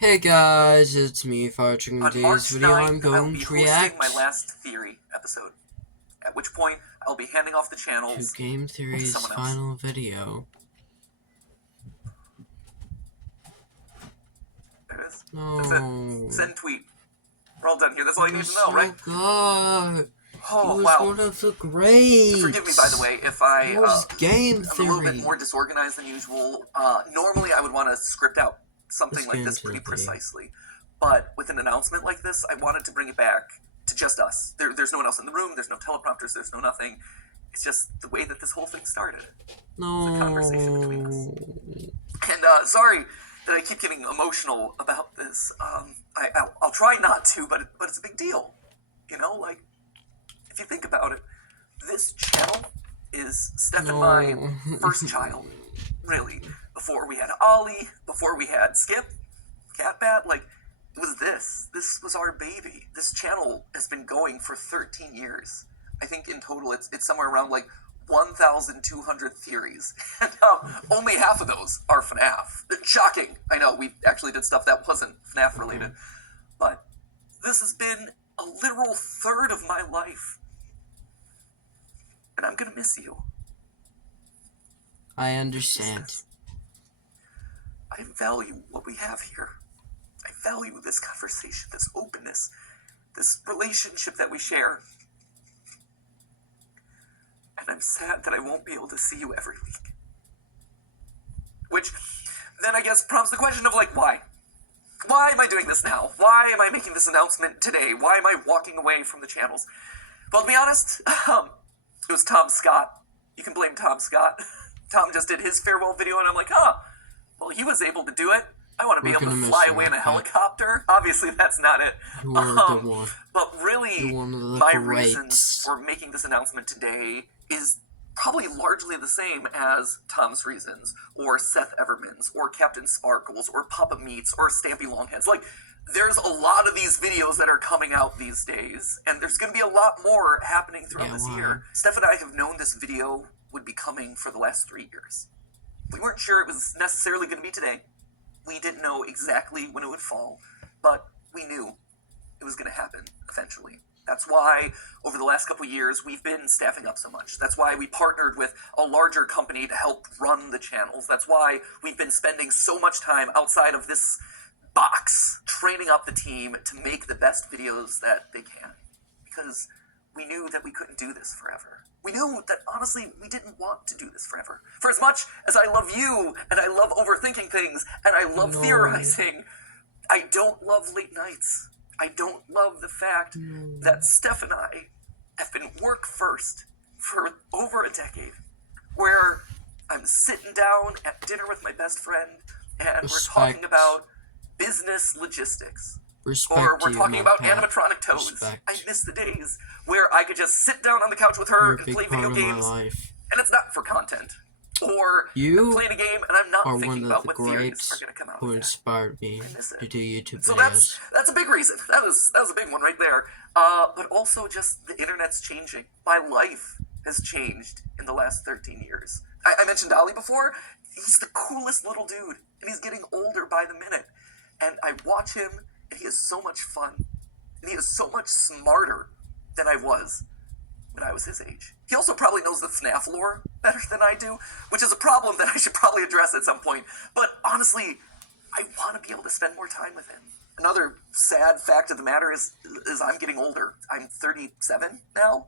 Hey guys, it's me, Firechicken. On Today's March video 9th, I'm I will going be to hosting react my last theory episode, at which point I'll be handing off the to channels Game to Theory's someone else. final video. There it is. No. That's it. Send tweet. We're all done here. That's all you need to know, right? God. Oh, He was wow. one of the greats. Forgive me, by the way, if I'm Game a Theory. little bit more disorganized than usual. Normally, I would want to script out something like this pretty precisely. But with an announcement like this, I wanted to bring it back to just us. There's no one else in the room. There's no teleprompters. There's no nothing. It's just the way that this whole thing started. No. It's a conversation between us. And sorry that I keep getting emotional about this. I'll try not to, but it's a big deal. You know, like, if you think about it, this channel is Steph and my first child, really. Before we had Ollie, before we had Skip, Catbat, like, it was this. This was our baby. This channel has been going for 13 years. I think in total it's somewhere around like 1,200 theories. And only half of those are FNAF. Shocking. I know, we actually did stuff that wasn't FNAF related. But this has been a literal third of my life. And I'm gonna miss you. I understand. I value what we have here. I value this conversation, this openness, this relationship that we share. And I'm sad that I won't be able to see you every week. Which then I guess prompts the question of like, why? Why am I doing this now? Why am I making this announcement today? Why am I walking away from the channels? Well, to be honest, it was Tom Scott. You can blame Tom Scott. Tom just did his farewell video and I'm like, well, he was able to do it. I want to be able to fly away in a helicopter. Obviously, that's not it. But really, my reasons for making this announcement today is probably largely the same as Tom's reasons, or Seth Everman's, or Captain Sparkle's, or Papa Meats, or Stampy Longhead's. Like, there's a lot of these videos that are coming out these days, and there's going to be a lot more happening throughout this year. Steph and I have known this video would be coming for the last 3 years. We weren't sure it was necessarily going to be today. We didn't know exactly when it would fall, but we knew it was going to happen eventually. That's why, over the last couple of years, we've been staffing up so much. That's why we partnered with a larger company to help run the channels. That's why we've been spending so much time outside of this box, training up the team to make the best videos that they can. Because we knew that we couldn't do this forever. We knew that, honestly, we didn't want to do this forever. For as much as I love you, and I love overthinking things, and I love theorizing, I don't love late nights. I don't love the fact that Steph and I have been work first for over a decade, where I'm sitting down at dinner with my best friend, and we're talking about business logistics. Or we're talking about animatronic toads. I miss the days where I could just sit down on the couch with her and play video games, and it's not for content. Or I'm playing a game and I'm not thinking about what theories are going to come out. Who inspired me to do YouTube videos. So that's a big reason. That was a big one right there. But also just the internet's changing. My life has changed in the last 13 years. I mentioned Ollie before. He's the coolest little dude, and he's getting older by the minute. And I watch him, and he is so much fun. And he is so much smarter than I was when I was his age. He also probably knows the FNAF lore better than I do, which is a problem that I should probably address at some point. But honestly, I want to be able to spend more time with him. Another sad fact of the matter is I'm getting older. I'm 37 now.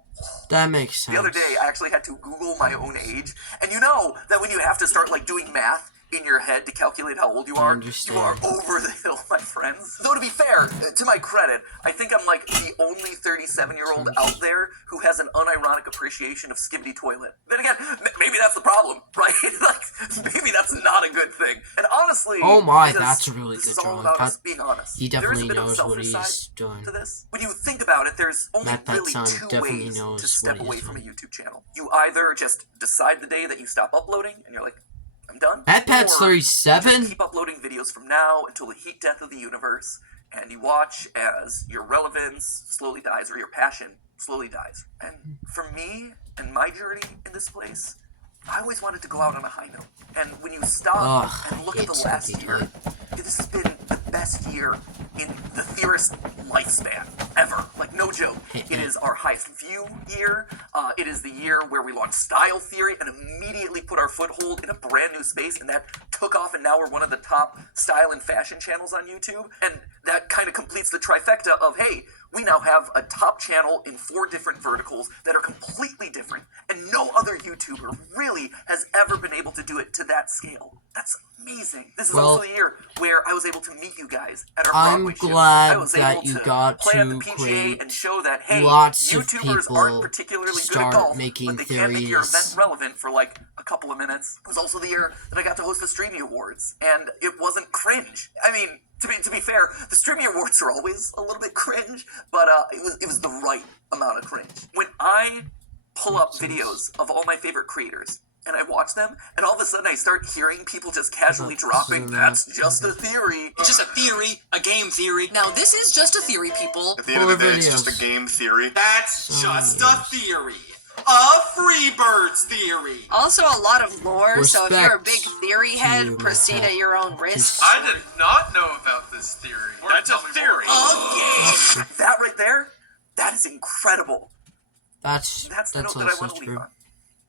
That makes sense. The other day, I actually had to Google my own age. And you know that when you have to start like doing math in your head to calculate how old you are over the hill, my friends. Though to be fair, to my credit, I think I'm like the only 37-year-old out there who has an unironic appreciation of Skibidi Toilet. Then again, maybe that's the problem, right? Like, maybe that's not a good thing. And honestly, that's a really good drawing. Us being honest. He definitely knows what he's doing. To this. When you think about it, there's only really two ways to step away from a YouTube channel. You either just decide the day that you stop uploading, and you're like, I'm done. Matpat's 37? Keep uploading videos from now until the heat death of the universe, and you watch as your relevance slowly dies, or your passion slowly dies. And for me, and my journey in this place, I always wanted to go out on a high note. And when you stop and look at the last year, this has been the best best year in the theorist lifespan ever. Like, no joke. It is our highest view year. It is the year where we launched style theory and immediately put our foothold in a brand new space, and that took off, and now we're one of the top style and fashion channels on YouTube. And that kind of completes the trifecta of, hey, we now have a top channel in 4 different verticals that are completely different, and no other YouTuber really has ever been able to do it to that scale. That's amazing. This is also the year where I was able to meet you guys at our Broadway show. I was able to play at the PGA and show that, hey, YouTubers aren't particularly good at golf, but they can make your event relevant for like a couple of minutes. It was also the year that I got to host the Streamy Awards, and it wasn't cringe. I mean, to be fair, the Streamy Awards are always a little bit cringe, but it was the right amount of cringe. When I pull up videos of all my favorite creators, and I watch them, and all of a sudden I start hearing people just casually dropping, "That's just a theory." It's just a theory, a game theory. Now, this is just a theory, people. At the end of the day, it's just a game theory. That's just a theory. A Freebirds theory. Also a lot of lore, so if you're a Respect big theory head, to proceed Matpat. at your own risk. I did not know about this theory. That's a theory. That right there, that is incredible. That's the note that I also want to leave true. on.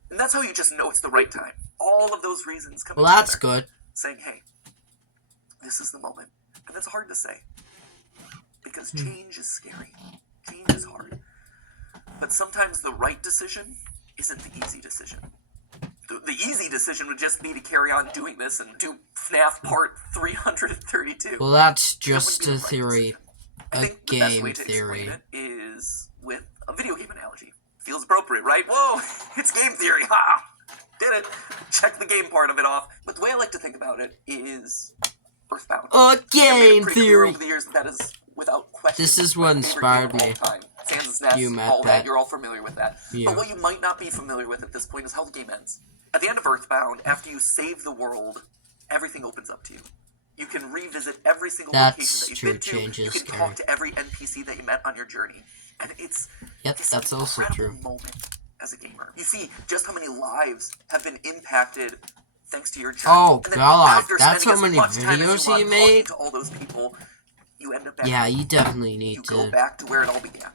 And that's how you just know it's the right time. All of those reasons come Well, together. that's good. Saying, hey, this is the moment. And that's hard to say. Because change is scary. Change is hard. But sometimes the right decision isn't the easy decision. The easy decision would just be to carry on doing this and do FNAF Part 332. Well, that's That wouldn't just be the a right theory. decision. I A think the best game way to theory. explain it is with a video game analogy. Feels appropriate, right? Whoa, it's game theory. Ha! Did it. Check the game part of it off. But the way I like to think about it is Earthbound. A I've made game it pretty clear theory. over the years that is, without question, This is what my favorite inspired game me. of all time. Sans Nest, You, all that. Matpat. You're all familiar with that. You. But what you might not be familiar with at this point is how the game ends. At the end of Earthbound, after you save the world, everything opens up to you. You can revisit every single That's location that you've true, been to. change You is can scary. talk to every NPC that you met on your journey. And it's Yep, this that's also incredible true. moment as a gamer. You see just how many lives have been impacted thanks to your journey. Oh, And then God, after that's spending how as many much time as videos you he want made? talking to all those people, you end up back Yeah, home. you definitely need You go to. back to where it all began,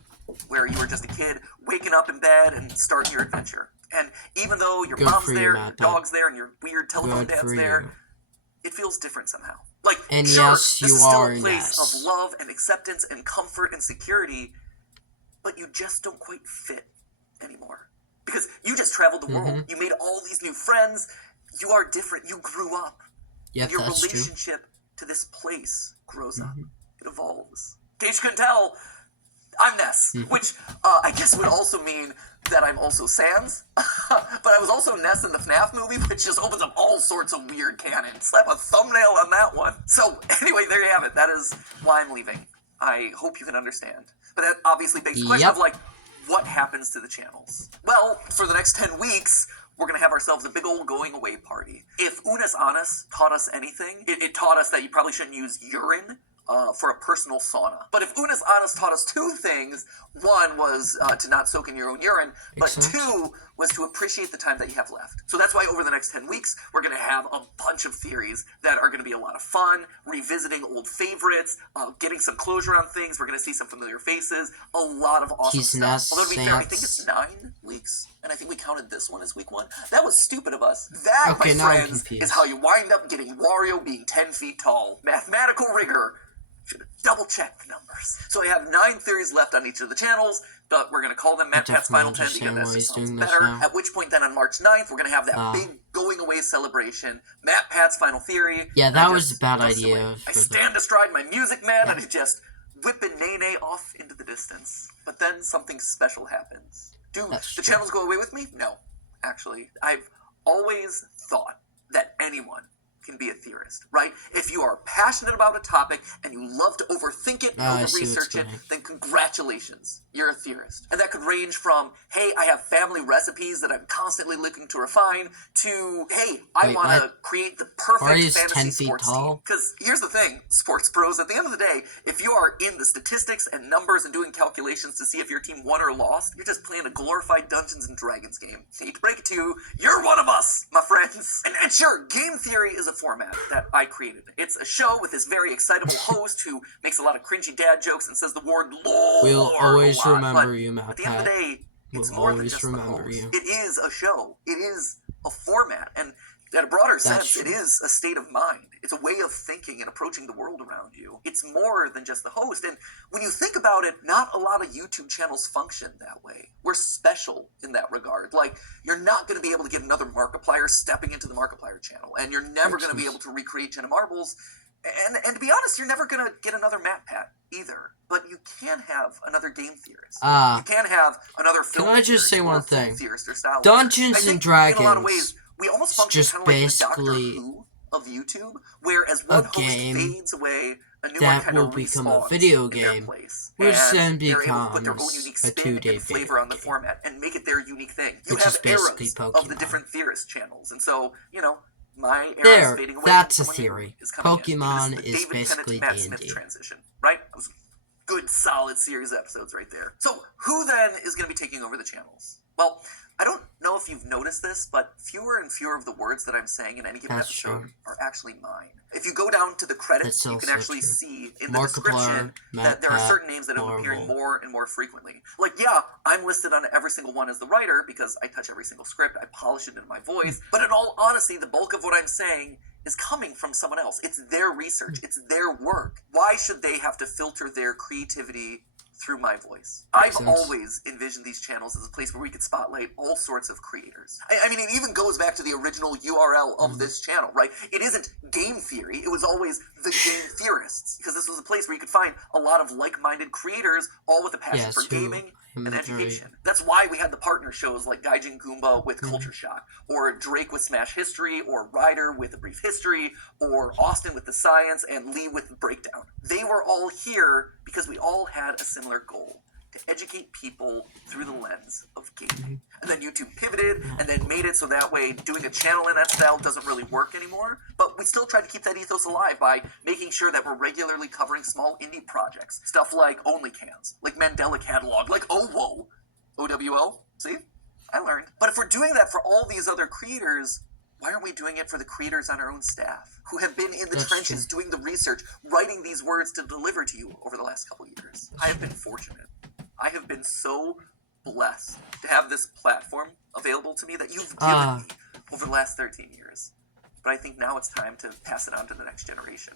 where you were just a kid waking up in bed and starting your adventure. And even though your Good mom's for you, there, Matpat. your dog's there, and your weird telephone Good dad's for there, you. it feels different somehow. Like, And sure, yes, this you is still are a place Ness. of love and acceptance and comfort and security, but you just don't quite fit anymore. Because you just traveled the world. You made all these new friends. You are different. You grew up. Yep, Your that's true. relationship to this place grows up. It evolves. In case you couldn't tell, I'm Ness, which I guess would also mean that I'm also Sans. But I was also Ness in the FNAF movie, which just opens up all sorts of weird canon. Slap a thumbnail on that one. So anyway, there you have it. That is why I'm leaving. I hope you can understand. But that obviously begs the question Yep. of, like, what happens to the channels? Well, for the next 10 weeks, we're going to have ourselves a big old going away party. If Unis Honest taught us anything, it taught us that you probably shouldn't use urine for a personal sauna. But if Unis Honest taught us 2 things, one was to not soak in your own urine, but Excellent. 2 was to appreciate the time that you have left. So that's why over the next 10 weeks, we're going to have a bunch of theories that are going to be a lot of fun, revisiting old favorites, getting some closure on things. We're going to see some familiar faces, a lot of awesome He's stuff. Ness Although to be fair, I Sans. think it's 9 weeks, and I think we counted this one as week 1. That was stupid of us. That, Okay, my now I'm friends, confused. is how you wind up getting Wario being 10 feet tall. Mathematical rigor. Should have double-checked the numbers. So I have 9 theories left on each of the channels, but we're going to call them MatPat's Final 10 because definitely that understand why just he's sounds doing this better. now. At which point then on March 9th, we're going to have that big going-away celebration, MatPat's Final Theory. Yeah, and that I was just a bad bust idea away. I for the- stand astride my music man and I just whipping Nene off into the distance. But then something special happens. Do That's the true. channels go away with me? No. Actually, I've always thought that anyone can be a theorist, right? If you are passionate about a topic and you love to overthink it and I see what's over-research it, going. then congratulations, you're a theorist. And that could range from, hey, I have family recipes that I'm constantly looking to refine, to, hey, I Wait, want to what? create the Or perfect he's fantasy 10 feet sports tall? team. Because here's the thing, sports pros, at the end of the day, if you are in the statistics and numbers and doing calculations to see if your team won or lost, you're just playing a glorified Dungeons and Dragons game. Hate to break it to you, you're one of us, my friends. And sure, game theory is a format that I created. It's a show with this very excitable host who makes a lot of cringy dad jokes and says the word "lord" We'll always a lot, remember but you, at the end of the Matpat. day, it's We'll more than always just the remember host. you. It is a show. It is a format, and in a broader sense, true. it is a state of mind. It's a way of thinking and approaching the world around you. It's more than just the host. And when you think about it, not a lot of YouTube channels function that way. We're special in that regard. Like, you're not going to be able to get another Markiplier stepping into the Markiplier channel, and you're never going to be able to recreate Jenna Marbles. And to be honest, you're never going to get another MatPat either. But you can have another game theorist. You can have another film Can I just say one thing? Theorist or style Dungeons and Dragons. In a lot of ways, we almost function just kind of like the Doctor basically Who of YouTube, where as one host game fades away, a new one that kind will of become a respawns video in their game, place. which And then they're able to put their own becomes unique a spin 2-day and flavor video on the game. format and make it their unique thing. You Which have is basically eras of the Pokemon. different theorist channels, and so, you know, my era There, is fading away. that's a and someone new theory. is coming in. Pokemon It the is David basically Tennant to Matt D&D. Smith transition, right? That was a good, solid series of episodes right there. So, who then is going to be taking over the channels? Well, I don't know if you've noticed this, but fewer and fewer of the words that I'm saying in any given That's episode true. are actually mine. If you go down to the credits, That's you can also actually true. see in the Markiplier, description that there are MatPat, certain names that are appearing Marvel. more and more frequently. Like, yeah, I'm listed on every single one as the writer because I touch every single script, I polish it into my voice, but in all honesty, the bulk of what I'm saying is coming from someone else. It's their research, it's their work. Why should they have to filter their creativity through my voice? I've sense. always envisioned these channels as a place where we could spotlight all sorts of creators. I mean, it even goes back to the original URL of this channel, right? It isn't game theory, it was always the game theorists, because this was a place where you could find a lot of like-minded creators, all with a passion Yes, for who gaming and I'm very- education. That's why we had the partner shows like Gaijin Goomba with Culture Shock, or Drake with Smash History, or Ryder with A Brief History, or Austin with The Science, and Lee with Breakdown. They were all here because we all had a similar goal: to educate people through the lens of gaming. And then YouTube pivoted and then made it so that way doing a channel in that style doesn't really work anymore. But we still try to keep that ethos alive by making sure that we're regularly covering small indie projects. Stuff like OnlyCans, like Mandela Catalog, like OWO. OWO? See? I learned. But if we're doing that for all these other creators, why aren't we doing it for the creators on our own staff who have been in the That's trenches doing the research, writing these words to deliver to you over the last couple years? I have been fortunate. I have been so blessed to have this platform available to me that you've given me over the last 13 years. But I think now it's time to pass it on to the next generation.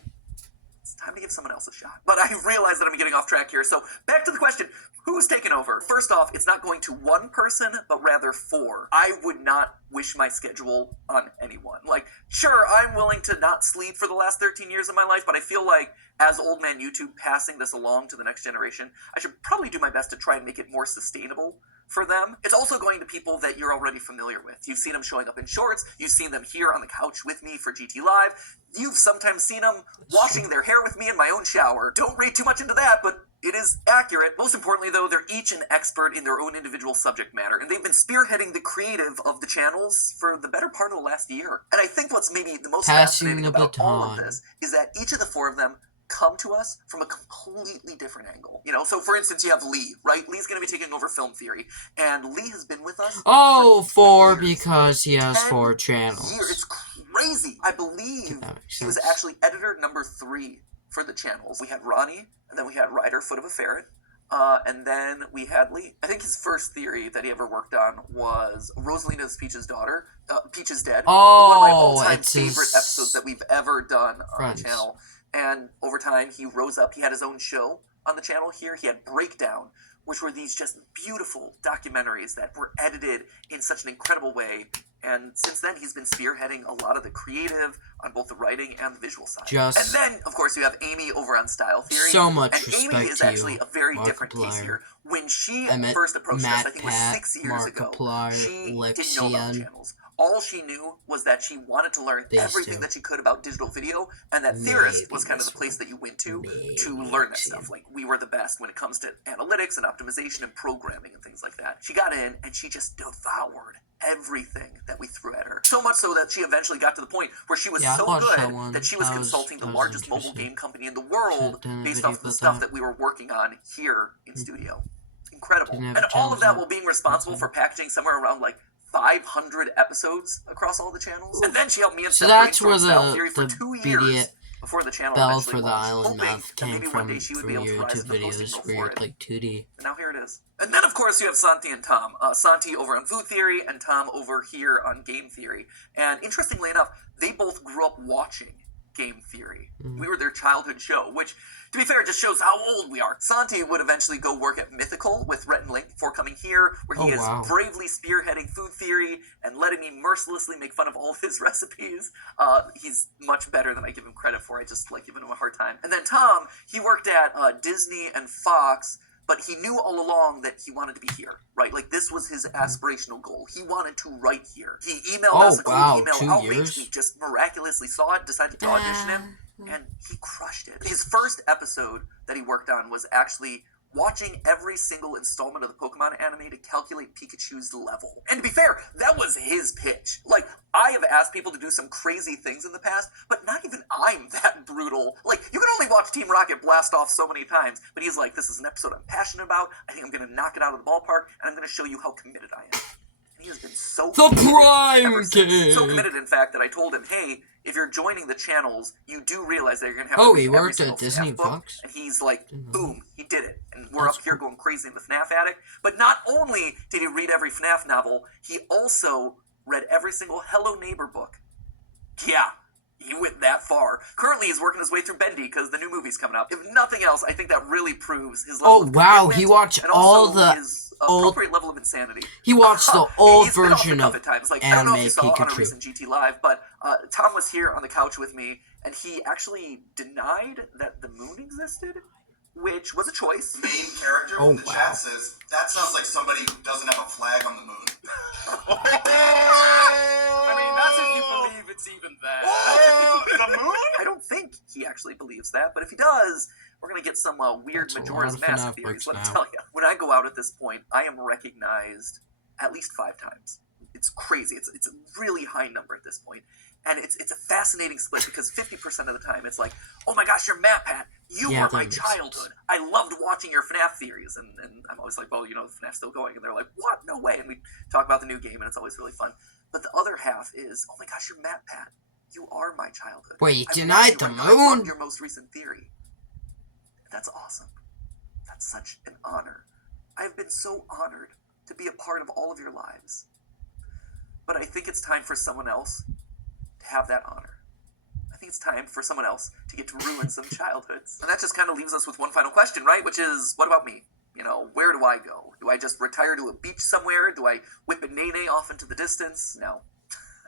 It's time to give someone else a shot. But I realize that I'm getting off track here, so back to the question. Who's taking over? First off, it's not going to one person, but rather 4. I would not wish my schedule on anyone. Like, sure, I'm willing to not sleep for the last 13 years of my life, but I feel like as Old Man YouTube passing this along to the next generation, I should probably do my best to try and make it more sustainable for them. It's also going to people that you're already familiar with. You've seen them showing up in shorts. You've seen them here on the couch with me for GT Live. You've sometimes seen them washing their hair with me in my own shower. Don't read too much into that, but it is accurate. Most importantly, though, they're each an expert in their own individual subject matter, and they've been spearheading the creative of the channels for the better part of the last year. And I think what's maybe the most Passing fascinating the about all of baton. this is that each of the 4 of them come to us from a completely different angle. You know, so for instance, you have Lee, right? Lee's going to be taking over film theory, and Lee has been with us Oh, for 4 years. because he has 10 4 channels. years. It's crazy. I believe That makes he was sense. actually editor number 3 for the channels. We had Ronnie, and then we had Ryder, Foot of a Ferret, and then we had Lee. I think his first theory that he ever worked on was Rosalina's Peach's daughter, Peach is Dead. Oh, one of my all-time it's favorite his episodes that we've ever done on friends. the channel. And over time, he rose up. He had his own show on the channel here. He had Breakdown, which were these just beautiful documentaries that were edited in such an incredible way. And since then, he's been spearheading a lot of the creative on both the writing and the visual side. Just and then, of course, you have Amy over on Style Theory. so much And Amy respect is to actually you, a very different case Markiplier. here. When she I met first approached us, I think it was MatPat, 6 years ago, Markiplier, she didn't know about Lexian. channels. All she knew was that she wanted to learn These everything two. that she could about digital video, and that Theorist Maybe was kind of the this place that you went to Maybe learn that Lexian. stuff. Like, we were the best when it comes to analytics and optimization and programming and things like that. She got in, and she just devoured everything that we threw at her. So much so that she eventually got to the point where she was Yeah, I so watched good that one. that she was That was- consulting the that was largest mobile interesting. game company in the world Didn't have based video off of the about stuff that. that we were working on here in studio. Incredible. Didn't have And a all of that channel. while being responsible for packaging somewhere around like 500 episodes across all the channels. And then she helped me and So Seth that's where brainstorm Style Theory for the 2 BD years before the channel Bell eventually for the launched, Island hoping Math that came maybe one from day she would be your able to rise YouTube to the posting videos role where for you're it. like 2D. And now here it is. And then, of course, you have Santi and Tom. Santi over on Food Theory and Tom over here on Game Theory. And interestingly enough, they both grew up watching Game Theory. We were their childhood show, which, to be fair, just shows how old we are. Santi would eventually go work at Mythical with Rhett and Link before coming here, where he is bravely spearheading Food Theory and letting me mercilessly make fun of all of his recipes. He's much better than I give him credit for. I just like giving him a hard time. And then Tom, he worked at Disney and Fox, but he knew all along that he wanted to be here, right? Like, this was his aspirational goal. He wanted to write here. He emailed us a cold email 2 outreach. years? We just miraculously saw it, decided to audition him, and he crushed it. His first episode that he worked on was actually watching every single installment of the Pokemon anime to calculate Pikachu's level. And to be fair, that was his pitch. Like, I have asked people to do some crazy things in the past, but not even I'm that brutal. Like, you can only watch Team Rocket blast off so many times, but he's like, this is an episode I'm passionate about, I think I'm gonna knock it out of the ballpark, and I'm gonna show you how committed I am. And he has been so committed ever since. So committed, in fact, that I told him, hey, if you're joining the channels, you do realize that you're going to have to read every worked single at Disney FNAF book. Fox? And he's like, boom, he did it. And we're up here going crazy in the FNAF attic. But not only did he read every FNAF novel, he also read every single Hello Neighbor book. Yeah, he went that far. Currently, he's working his way through Bendy because the new movie's coming up. If nothing else, I think that really proves his level of commitment He watched and all also the his appropriate level of insanity. He watched the old He's been off the version cuff of at times. Like, I don't know if Anime you saw on a Pikachu. recent GT Live, but Tom was here on the couch with me, and he actually denied that the moon existed, which was a choice. Main character from the chat says, that sounds like somebody who doesn't have a flag on the moon. I mean, that's if you believe it's even that. The moon? I don't think he actually believes that, but if he does, we're going to get some weird That's a Majora's lot of Mask FNAF theories, books let me now. tell you. When I go out at this point, I am recognized at least 5 times. It's crazy. It's a really high number at this point. And it's a fascinating split because 50% of the time it's like, oh my gosh, you're matpat. You Yeah, were my that makes childhood. I loved watching your FNAF theories. And I'm always like, well, you know, the FNAF's still going. And they're like, what? No way. And we talk about the new game, and it's always really fun. But the other half is, oh my gosh, you're matpat. You are my childhood. Wait, you I denied loved you. the I loved moon? your most recent theory. That's awesome. That's such an honor. I've been so honored to be a part of all of your lives. But I think it's time for someone else to have that honor. I think it's time for someone else to get to ruin some childhoods. And that just kind of leaves us with one final question, right? Which is, what about me? You know, where do I go? Do I just retire to a beach somewhere? Do I whip a nene off into the distance? No.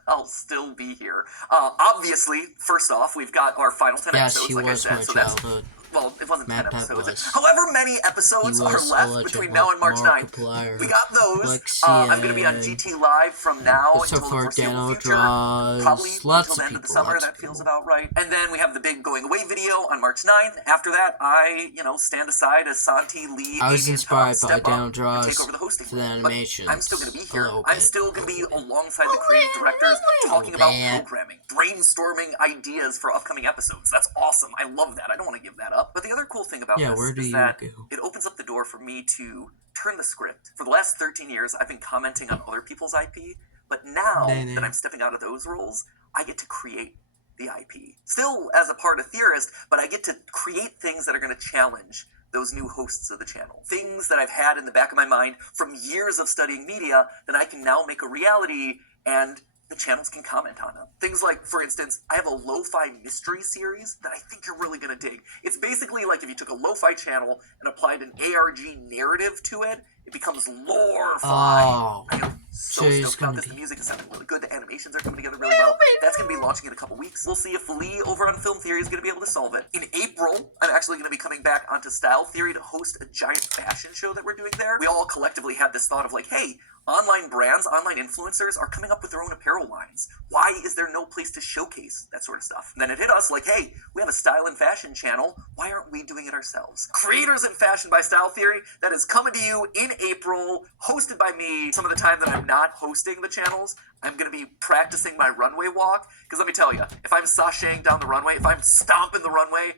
I'll still be here. Obviously, first off, we've got our final 10 Yes, episodes, he like I was said. my So that's, childhood. well, it wasn't 10 Matpat episodes. was. However many episodes He are was left Electric between now and March 9th. Markiplier. We got those. Lexi I'm going to be on and- GT Live from now So until the far, foreseeable Dano future. draws Probably lots until the of end of the people, summer. lots That of feels people. about right. And then we have the big going away video on March 9th. After that, I, stand aside as Santi, Lee, I was Amy, and inspired Tom by step up Dano and draws take over the hosting for the role. But animations. I'm still going to be a here. little I'm bit. still going to be alongside the creative directors, talking about programming, brainstorming ideas for upcoming episodes. That's awesome. I love that. I don't want to give that up. But the other cool thing about Yeah, this where do is you that go? it opens up the door for me to turn the script. For the last 13 years, I've been commenting on other people's IP, but now that I'm stepping out of those roles, I get to create the IP. Still as a part of Theorist, but I get to create things that are going to challenge those new hosts of the channel. Things that I've had in the back of my mind from years of studying media that I can now make a reality, and the channels can comment on them. Things like, for instance, I have a lo-fi mystery series that I think you're really going to dig. It's basically like if you took a lo-fi channel and applied an ARG narrative to it, it becomes lore-fi. Oh. I am so it's stoked about gonna this. be- The music is sounding really good. The animations are coming together really well. That's going to be launching in a couple weeks. We'll see if Lee over on Film Theory is going to be able to solve it. In April, I'm actually going to be coming back onto Style Theory to host a giant fashion show that we're doing there. We all collectively had this thought of like, hey, online brands, online influencers are coming up with their own apparel lines. Why is there no place to showcase that sort of stuff? And then it hit us like, hey, we have a style and fashion channel. Why aren't we doing it ourselves? Creators in Fashion by Style Theory, that is coming to you in April, hosted by me. Some of the time that I'm not hosting the channels, I'm going to be practicing my runway walk. Because let me tell you, if I'm sashaying down the runway, if I'm stomping the runway,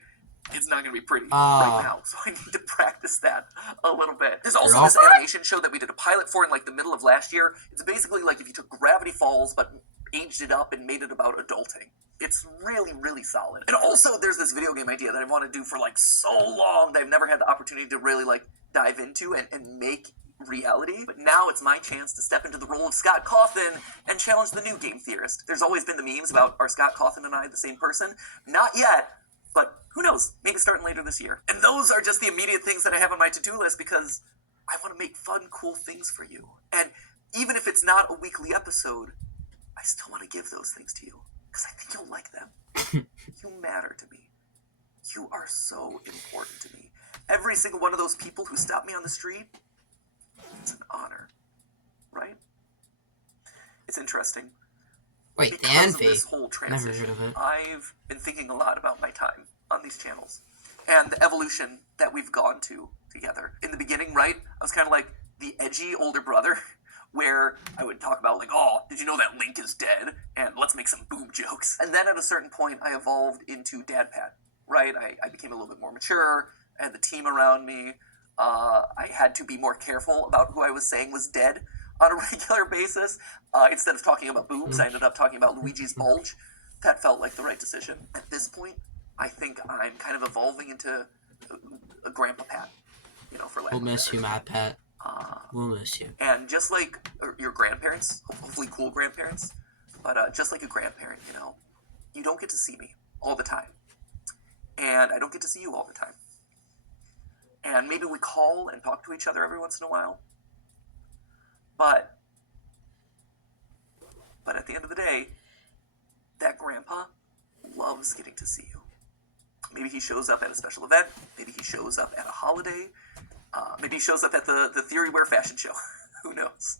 It's not going to be pretty Ah. right now, so I need to practice that a little bit. There's also You're this animation show that we did a pilot for in like the middle of last year. It's basically like if you took Gravity Falls but aged it up and made it about adulting. It's really, really solid. And also there's this video game idea that I want to do for like so long that I've never had the opportunity to really like dive into and make reality. But now it's my chance to step into the role of Scott Cawthon and challenge the new game theorist. There's always been the memes about are Scott Cawthon and I the same person? Not yet. But who knows? Maybe starting later this year. And those are just the immediate things that I have on my to-do list because I want to make fun, cool things for you. And even if it's not a weekly episode, I still want to give those things to you because I think you'll like them. You matter to me. You are so important to me. Every single one of those people who stop me on the street, it's an honor, right? It's interesting. Wait, the Because of envy. this whole Never transition, heard of it. I've been thinking a lot about my time on these channels and the evolution that we've gone to together. In the beginning, right, I was kind of like the edgy older brother where I would talk about like, oh, did you know that Link is dead? And let's make some boob jokes. And then at a certain point, I evolved into Dad Pat, right? I became a little bit more mature. I had the team around me. I had to be more careful about who I was saying was dead on a regular basis. Instead of talking about boobs, I ended up talking about Luigi's bulge. That felt like the right decision. At this point, I think I'm kind of evolving into a Grandpa Pat, you know, for lack We'll of a miss better you, term. matpat. We'll miss you. And just like your grandparents, hopefully cool grandparents, but just like a grandparent, you know, you don't get to see me all the time. And I don't get to see you all the time. And maybe we call and talk to each other every once in a while. But at the end of the day, that grandpa loves getting to see you. Maybe he shows up at a special event. Maybe he shows up at a holiday. Maybe he shows up at the Theory Wear fashion show. Who knows?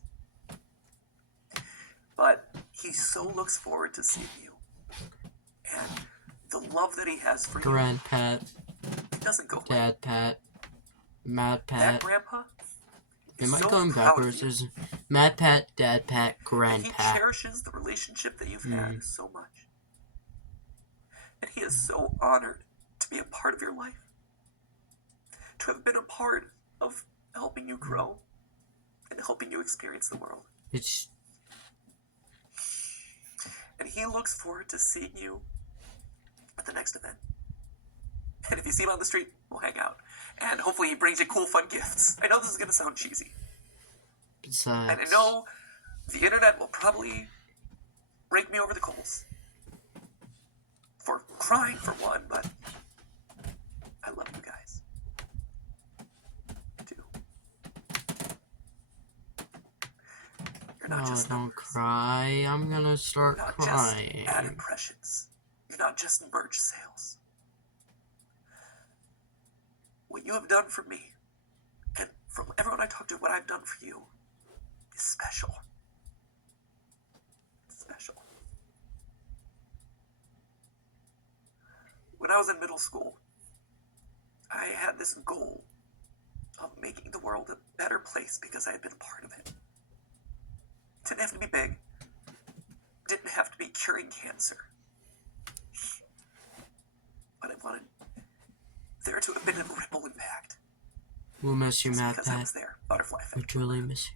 But he so looks forward to seeing you. And the love that he has for you Grandpat, doesn't go away. Dad Pat, Mad That Pat. grandpa is Am I so going proud of backwards? you. There's Mad Pat, Dad Pat, And he Grandpat. cherishes the relationship that you've had so much. And he is so honored to be a part of your life. To have been a part of helping you grow and helping you experience the world. It's And he looks forward to seeing you at the next event. And if you see him on the street, we'll hang out. And hopefully he brings you cool, fun gifts. I know this is going to sound cheesy. besides. And I know the internet will probably rake me over the coals. For crying, for one, but I love you guys. I do. You're not Oh, just don't numbers. cry. I'm gonna start Not crying. just ad impressions. You're not just merch sales. What you have done for me, and from everyone I talk to, what I've done for you, is special. It's special. When I was in middle school, I had this goal of making the world a better place because I had been a part of it. It didn't have to be big. It didn't have to be curing cancer. But I wanted there to have been a ripple impact. We'll miss you, Just Mad because I Pat. was there. Butterfly We effect. truly miss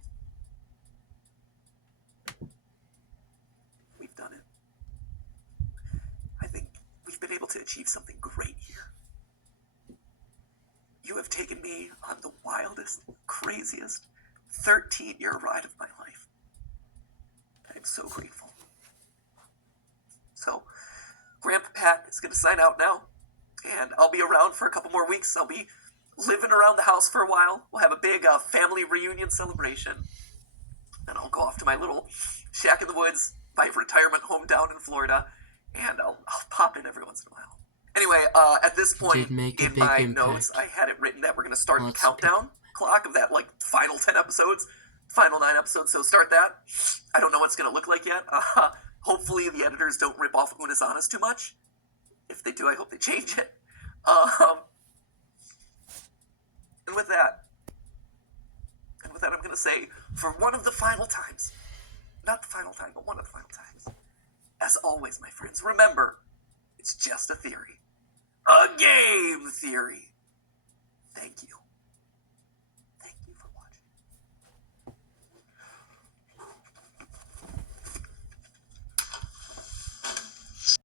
you. We've done it. I think we've been able to achieve something great here. You have taken me on the wildest, craziest 13-year ride of my life. I'm so grateful. So, Grandpa Pat is going to sign out now, and I'll be around for a couple more weeks. I'll be living around the house for a while. We'll have a big family reunion celebration. Then I'll go off to my little shack in the woods, my retirement home down in Florida, and I'll pop in every once in a while. Anyway, at this point Did make a in big my impact. notes, I had it written that we're going to start the Lots of countdown clock of that, like, final 10 episodes, final 9 episodes, so start that. I don't know what it's going to look like yet. Hopefully the editors don't rip off Unis Honest too much. If they do, I hope they change it. And with that, I'm going to say, for one of the final times, not the final time, but one of the final times, as always, my friends, remember, it's just a theory. a game theory. Thank you.